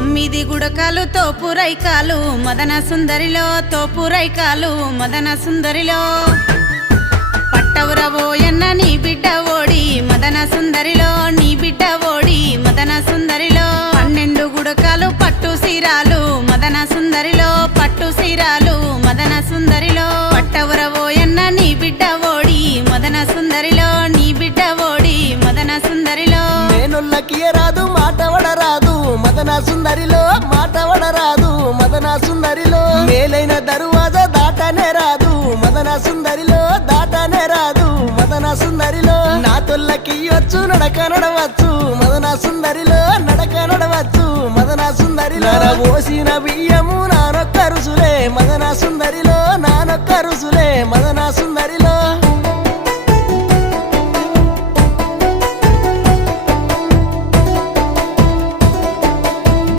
9 గుడకాలు తోపురైకాలు మదన సుందరిలో తోపురైకాలు మదన సుందరిలో పట్టవురవోయన్న నీ బిడ్డ ఓడి మదన సుందరిలో నీ బిడ్డ ఓడి మదన సుందరిలో 12 గుడకాలు పట్టు సీరాలు మదన సుందరిలో పట్టు సీరాలు మదన సుందరిలో పట్టవురవోయన్న నీ బిడ్డ ఓడి మదన సుందరిలో నీ బిడ్డ ఓడి మదన సుందరిలో నేనుల్లకి రాదు మాటవడరాదు మదన సుందరిలో మాటవడరాదు మదన సుందరిలో మేలైన దరువాజా దాటనే రాదు మదన సుందరిలో దాటనే రాదు మదన సుందరిలో నా తొల్లకి వచ్చు నడక నడవచ్చు మదన సుందరిలో నడక నడవచ్చు మదన సుందరిలో పోసిన బియ్యము నానొక్క రుసులే మదన సుందరిలో నానొక్క రుసులే మదన